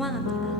소망합니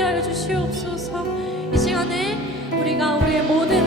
함께 하여 주시옵소서. 이 시간에 우리가 우리의 모든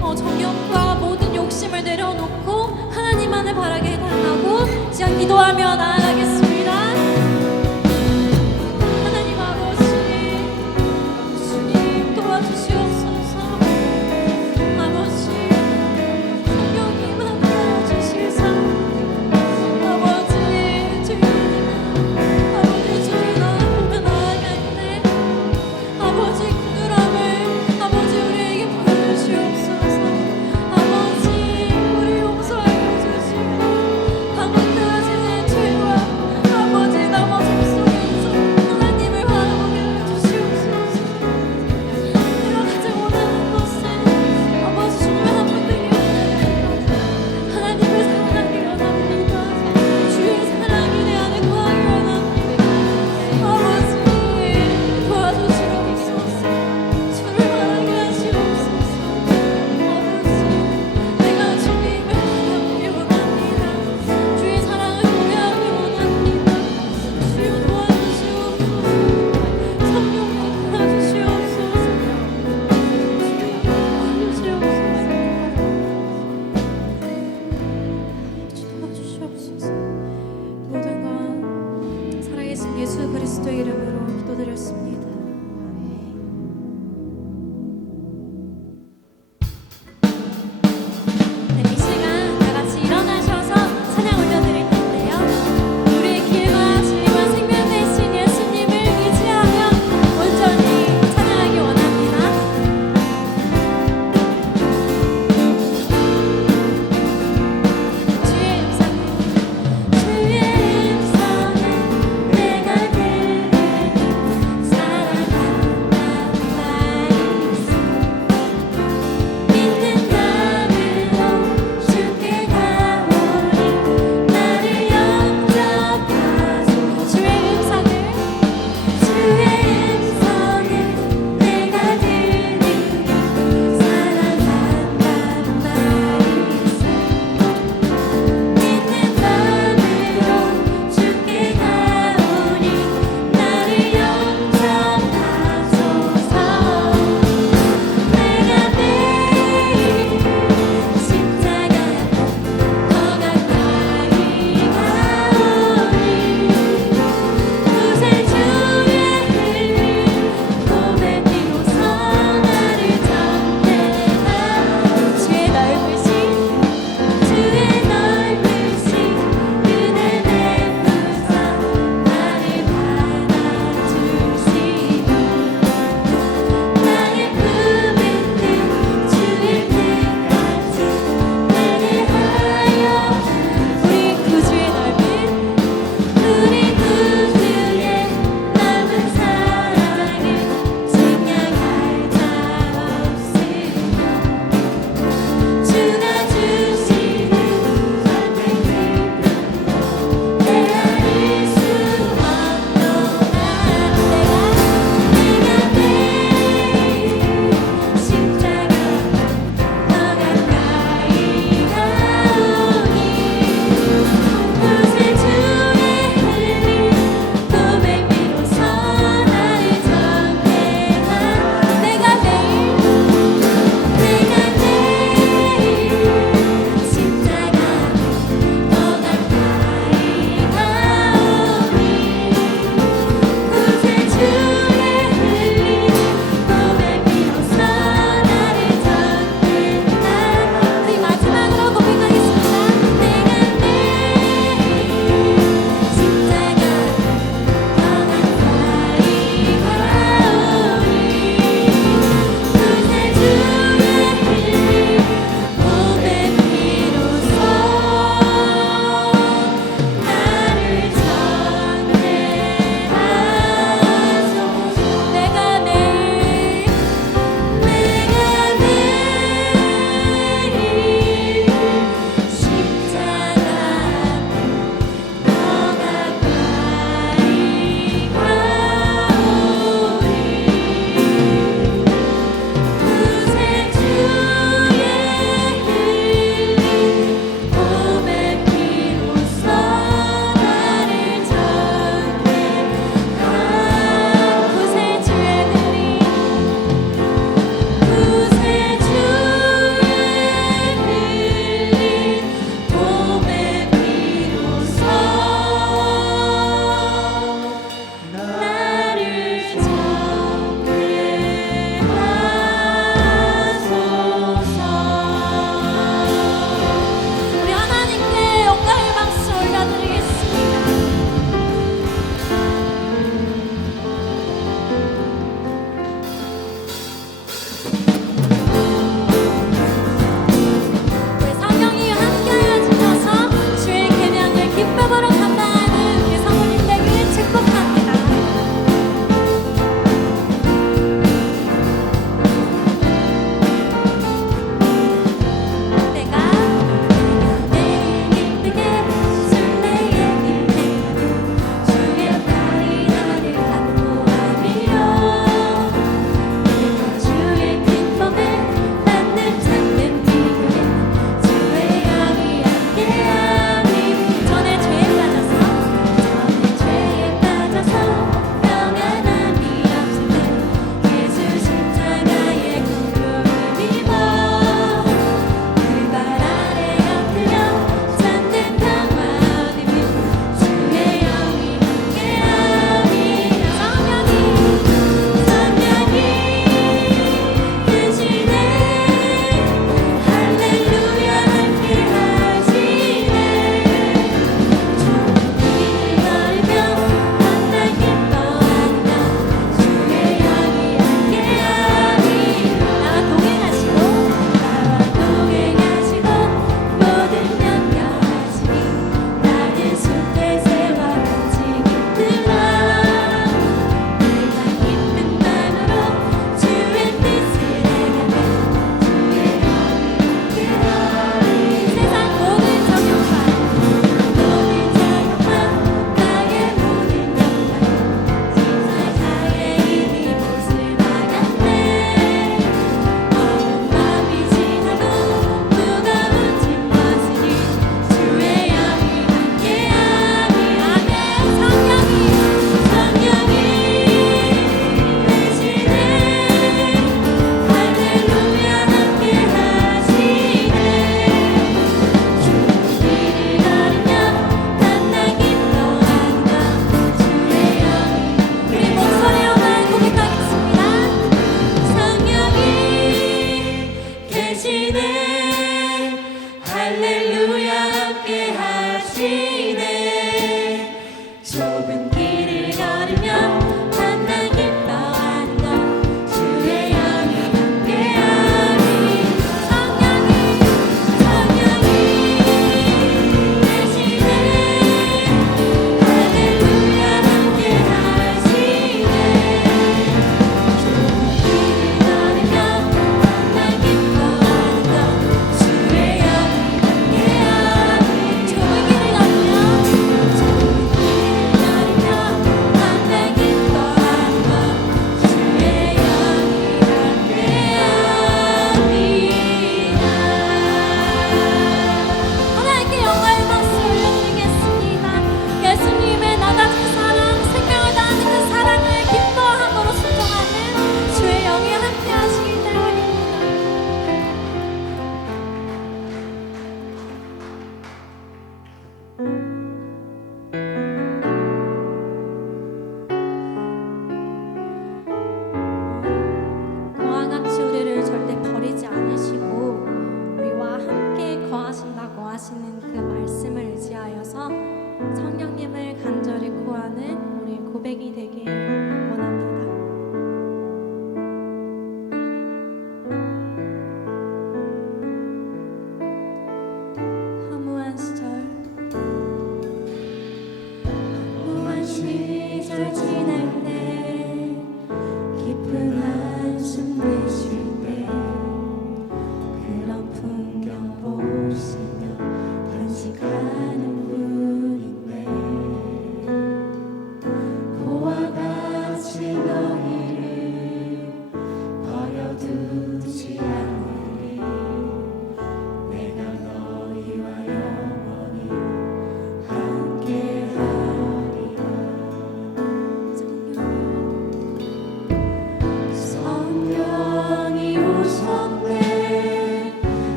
어, 정욕과 모든 욕심을 내려놓고 하나님만을 바라게 해달라고 시간 기도하며 나아가겠습니다.